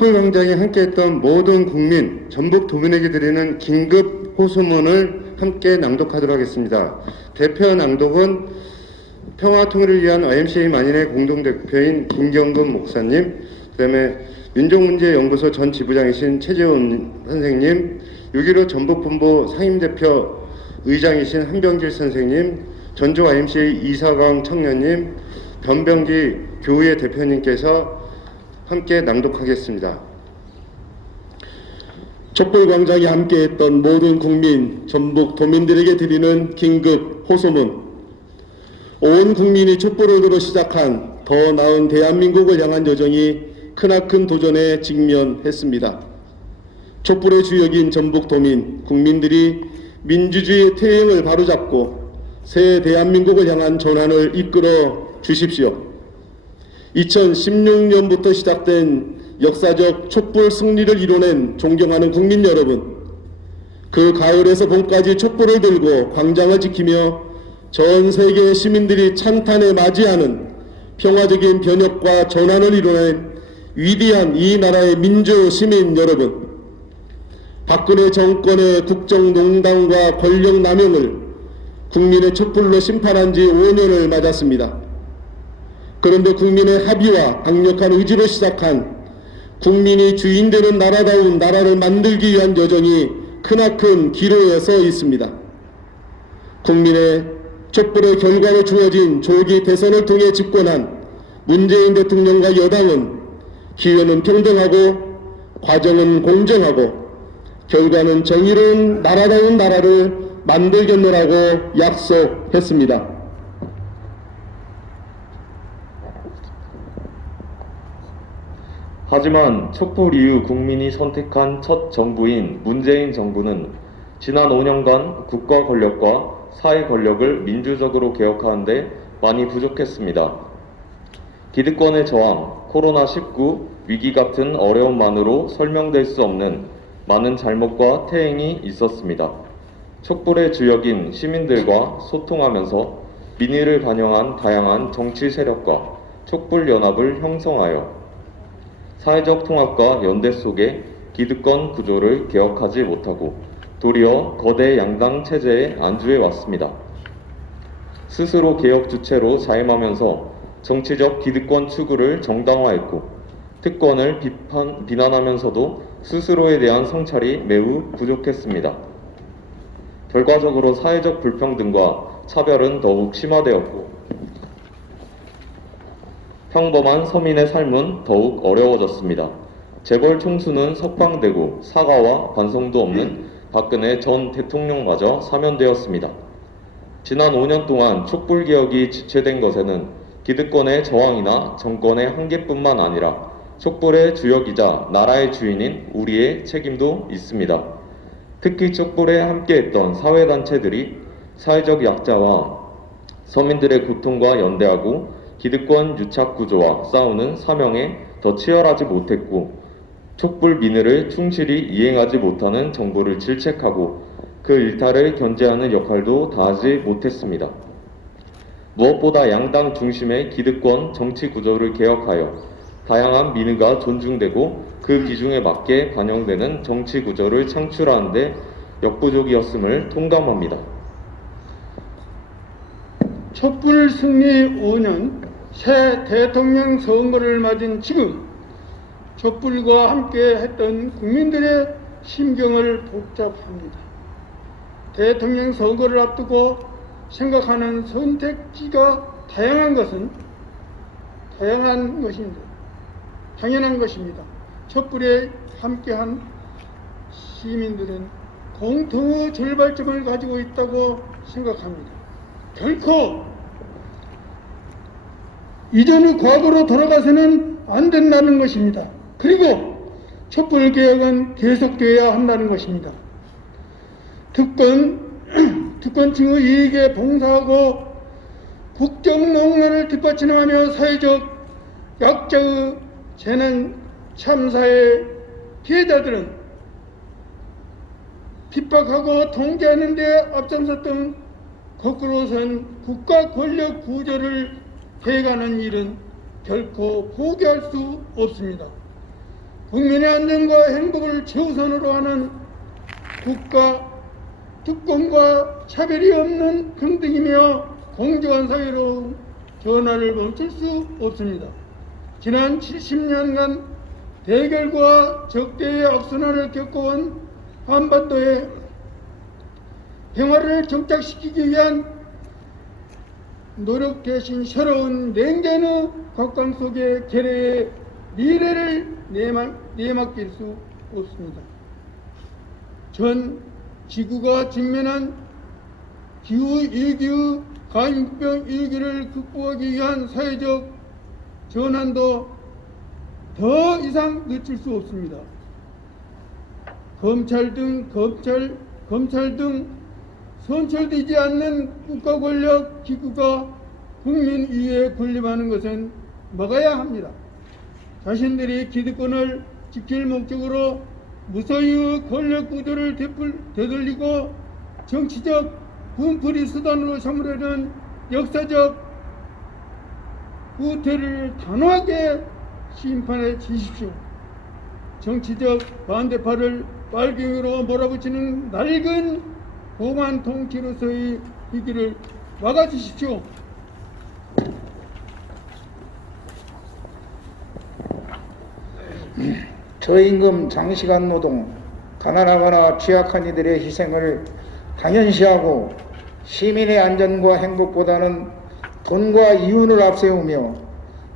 촛불광장에 함께했던 모든 국민, 전북 도민에게 드리는 긴급 호소문을 함께 낭독하도록 하겠습니다. 대표 낭독은 평화통일을 위한 IMCA 만인의 공동대표인 김경근 목사님, 그다음에 민족문제연구소 전 지부장이신 최재훈 선생님, 6.15 전북본부 상임대표 의장이신 한병길 선생님, 전주 IMCA 이사광 청년님, 변병기 교우의 대표님께서 함께 낭독하겠습니다. 촛불광장에 함께했던 모든 국민, 전북 도민들에게 드리는 긴급 호소문. 온 국민이 촛불을 들어 시작한 더 나은 대한민국을 향한 여정이 크나큰 도전에 직면했습니다. 촛불의 주역인 전북 도민, 국민들이 민주주의의 태행을 바로잡고 새 대한민국을 향한 전환을 이끌어 주십시오. 2016년부터 시작된 역사적 촛불 승리를 이뤄낸 존경하는 국민 여러분, 그 가을에서 봄까지 촛불을 들고 광장을 지키며 전 세계의 시민들이 찬탄에 맞이하는 평화적인 변혁과 전환을 이뤄낸 위대한 이 나라의 민주 시민 여러분, 박근혜 정권의 국정농단과 권력 남용을 국민의 촛불로 심판한 지 5년을 맞았습니다. 그런데 국민의 합의와 강력한 의지로 시작한 국민이 주인되는 나라다운 나라를 만들기 위한 여정이 크나큰 기로에 서 있습니다. 국민의 촛불의 결과로 주어진 조기 대선을 통해 집권한 문재인 대통령과 여당은 기회는 평등하고 과정은 공정하고 결과는 정의로운 나라다운 나라를 만들겠노라고 약속했습니다. 하지만 촛불 이후 국민이 선택한 첫 정부인 문재인 정부는 지난 5년간 국가 권력과 사회 권력을 민주적으로 개혁하는데 많이 부족했습니다. 기득권의 저항, 코로나19 위기 같은 어려움만으로 설명될 수 없는 많은 잘못과 태행이 있었습니다. 촛불의 주역인 시민들과 소통하면서 민의를 반영한 다양한 정치 세력과 촛불연합을 형성하여 사회적 통합과 연대 속에 기득권 구조를 개혁하지 못하고 도리어 거대 양당 체제에 안주해 왔습니다. 스스로 개혁 주체로 자임하면서 정치적 기득권 추구를 정당화했고 특권을 비난하면서도 스스로에 대한 성찰이 매우 부족했습니다. 결과적으로 사회적 불평등과 차별은 더욱 심화되었고 평범한 서민의 삶은 더욱 어려워졌습니다. 재벌 총수는 석방되고 사과와 반성도 없는 박근혜 전 대통령마저 사면되었습니다. 지난 5년 동안 촛불개혁이 지체된 것에는 기득권의 저항이나 정권의 한계뿐만 아니라 촛불의 주역이자 나라의 주인인 우리의 책임도 있습니다. 특히 촛불에 함께했던 사회단체들이 사회적 약자와 서민들의 고통과 연대하고 기득권 유착 구조와 싸우는 사명에 더 치열하지 못했고 촛불 민의를 충실히 이행하지 못하는 정부를 질책하고 그 일탈을 견제하는 역할도 다하지 못했습니다. 무엇보다 양당 중심의 기득권 정치 구조를 개혁하여 다양한 민의가 존중되고 그 비중에 맞게 반영되는 정치 구조를 창출하는 데 역부족이었음을 통감합니다. 촛불 승리 5년 새 대통령 선거를 맞은 지금 촛불과 함께 했던 국민들의 심경을 복잡합니다. 대통령 선거를 앞두고 생각하는 선택지가 다양한 것입니다. 당연한 것입니다. 촛불에 함께한 시민들은 공통의 절발점을 가지고 있다고 생각합니다. 결코 이전의 과거로 돌아가서는 안 된다는 것입니다. 그리고 촛불개혁은 계속되어야 한다는 것입니다. 특권층의 이익에 봉사하고 국정농단을 뒷받침하며 사회적 약자의 재난 참사의 피해자들은 핍박하고 통제하는 데 앞장섰던 거꾸로선 국가 권력 구조를 해가는 일은 결코 포기할 수 없습니다. 국민의 안전과 행복을 최우선으로 하는 국가, 특권과 차별이 없는 평등이며 공정한 사회로 전환을 멈출 수 없습니다. 지난 70년간 대결과 적대의 악순환을 겪어온 한반도의 평화를 정착시키기 위한 노력 대신 새로운 냉전의 각광 속의 계례의 미래를 내맡길 수 없습니다. 전 지구가 직면한 기후위기의 감염병 위기를 극복하기 위한 사회적 전환도 더 이상 늦출 수 없습니다. 검찰 등 선출되지 않는 국가 권력 기구가 국민 위에 군림하는 것은 막아야 합니다. 자신들이 기득권을 지킬 목적으로 무소유의 권력 구조를 되돌리고 정치적 분풀이 수단으로 삼으려는 역사적 후퇴를 단호하게 심판해 주십시오. 정치적 반대파를 빨갱이로 몰아붙이는 낡은 고만 통치로서의 위기를 막아주십시오. 저임금, 장시간 노동, 가난하거나 취약한 이들의 희생을 당연시하고 시민의 안전과 행복보다는 돈과 이윤을 앞세우며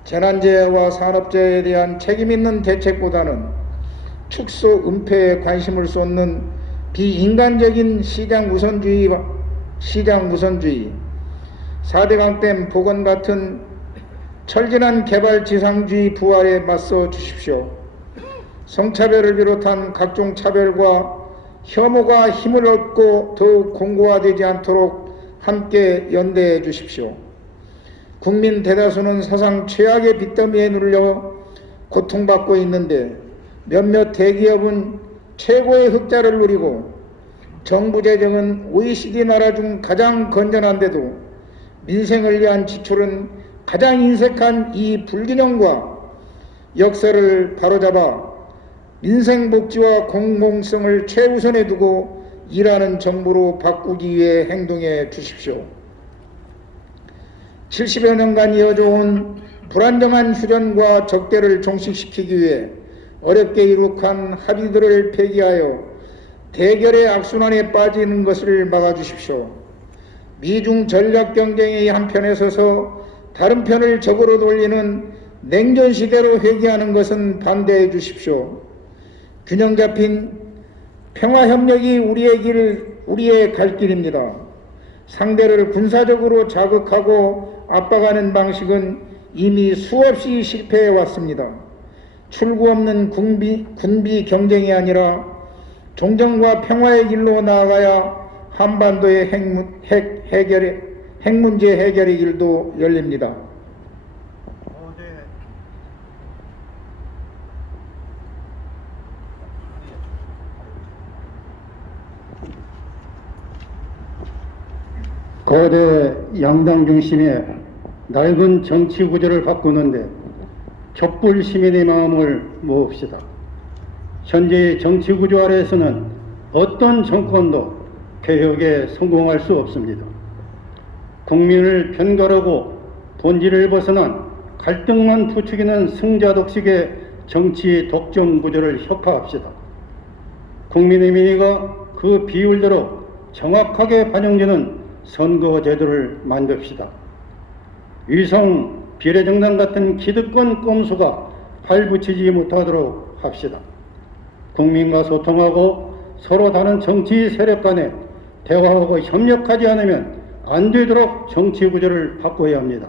재난재해와 산업재해에 대한 책임있는 대책보다는 축소 은폐에 관심을 쏟는 비인간적인 시장 우선주의, 4대 강댐 복원 같은 철진한 개발 지상주의 부활에 맞서 주십시오. 성차별을 비롯한 각종 차별과 혐오가 힘을 얻고 더욱 공고화되지 않도록 함께 연대해 주십시오. 국민 대다수는 사상 최악의 빚더미에 눌려 고통받고 있는데 몇몇 대기업은 최고의 흑자를 누리고 정부 재정은 OECD 나라 중 가장 건전한데도 민생을 위한 지출은 가장 인색한 이 불균형과 역사를 바로잡아 민생복지와 공공성을 최우선에 두고 일하는 정부로 바꾸기 위해 행동해 주십시오. 70여 년간 이어져온 불안정한 휴전과 적대를 종식시키기 위해 어렵게 이룩한 합의들을 폐기하여 대결의 악순환에 빠지는 것을 막아주십시오. 미중 전략 경쟁의 한편에 서서 다른 편을 적으로 돌리는 냉전시대로 회귀하는 것은 반대해 주십시오. 균형 잡힌 평화협력이 우리의 갈 길입니다. 상대를 군사적으로 자극하고 압박하는 방식은 이미 수없이 실패해 왔습니다. 출구 없는 군비 경쟁이 아니라 종전과 평화의 길로 나아가야 한반도의 핵 문제 해결의 길도 열립니다. 거대 양당 중심의 낡은 정치 구조를 바꾸는데 촛불 시민의 마음을 모읍시다. 현재의 정치 구조 아래에서는 어떤 정권도 개혁에 성공할 수 없습니다. 국민을 편가르고 본질을 벗어난 갈등만 부추기는 승자독식의 정치 독점 구조를 혁파합시다. 국민의 민의가 그 비율대로 정확하게 반영되는 선거 제도를 만듭시다. 위성 비례정당 같은 기득권 꼼수가 발붙이지 못하도록 합시다. 국민과 소통하고 서로 다른 정치 세력 간에 대화하고 협력하지 않으면 안 되도록 정치 구조를 바꿔야 합니다.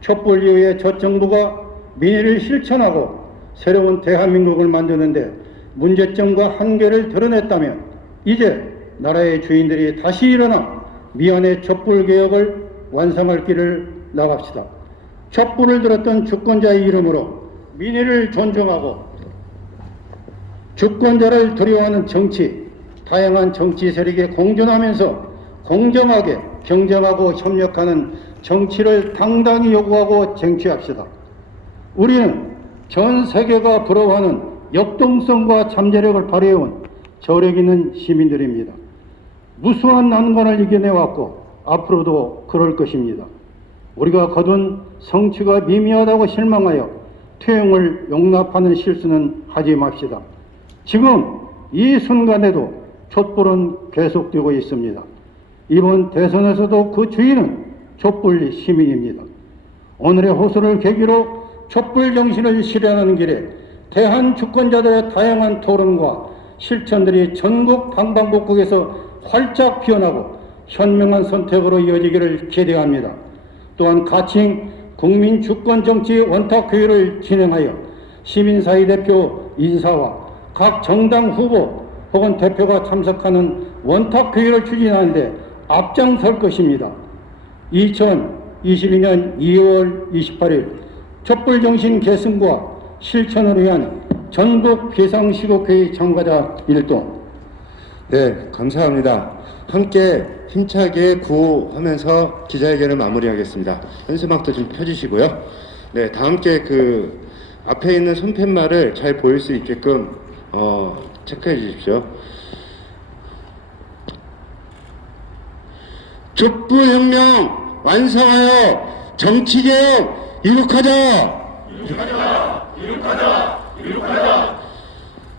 촛불 이후에 첫 정부가 민의를 실천하고 새로운 대한민국을 만드는데 문제점과 한계를 드러냈다면 이제 나라의 주인들이 다시 일어나 미안의 촛불 개혁을 완성할 길을 나갑시다. 촛불을 들었던 주권자의 이름으로 민의를 존중하고 주권자를 두려워하는 정치, 다양한 정치 세력에 공존하면서 공정하게 경쟁하고 협력하는 정치를 당당히 요구하고 쟁취합시다. 우리는 전 세계가 부러워하는 역동성과 잠재력을 발휘해온 저력 있는 시민들입니다. 무수한 난관을 이겨내왔고 앞으로도 그럴 것입니다. 우리가 거둔 성취가 미미하다고 실망하여 퇴행을 용납하는 실수는 하지 맙시다. 지금 이 순간에도 촛불은 계속되고 있습니다. 이번 대선에서도 그 주인은 촛불 시민입니다. 오늘의 호소를 계기로 촛불 정신을 실현하는 길에 대한 주권자들의 다양한 토론과 실천들이 전국 방방곡곡에서 활짝 피어나고 현명한 선택으로 이어지기를 기대합니다. 또한 가칭 국민 주권 정치 원탁회의를 진행하여 시민사회 대표 인사와 각 정당 후보 혹은 대표가 참석하는 원탁회의를 추진하는데 앞장설 것입니다. 2022년 2월 28일 촛불정신 계승과 실천을 위한 전국 비상시국회의 참가자 일동. 네, 감사합니다. 함께 힘차게 구호하면서 기자회견을 마무리하겠습니다. 현수막도 좀 펴주시고요. 네, 다 함께 그 앞에 있는 손팻말을 잘 보일 수 있게끔 체크해 주십시오. 촛불혁명 완성하여 정치개혁 이룩하자.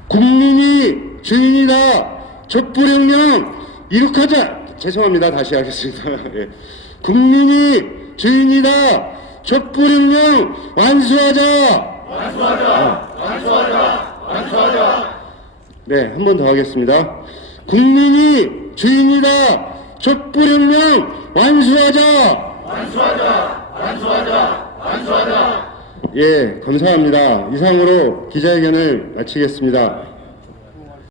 국민이 주인이다. 촛불혁명 이룩하자. 죄송합니다. 다시 하겠습니다. 예. 국민이 주인이다. 촛불혁명 완수하자. 네, 한 번 더 하겠습니다. 국민이 주인이다. 촛불혁명 완수하자. 예, 감사합니다. 이상으로 기자회견을 마치겠습니다.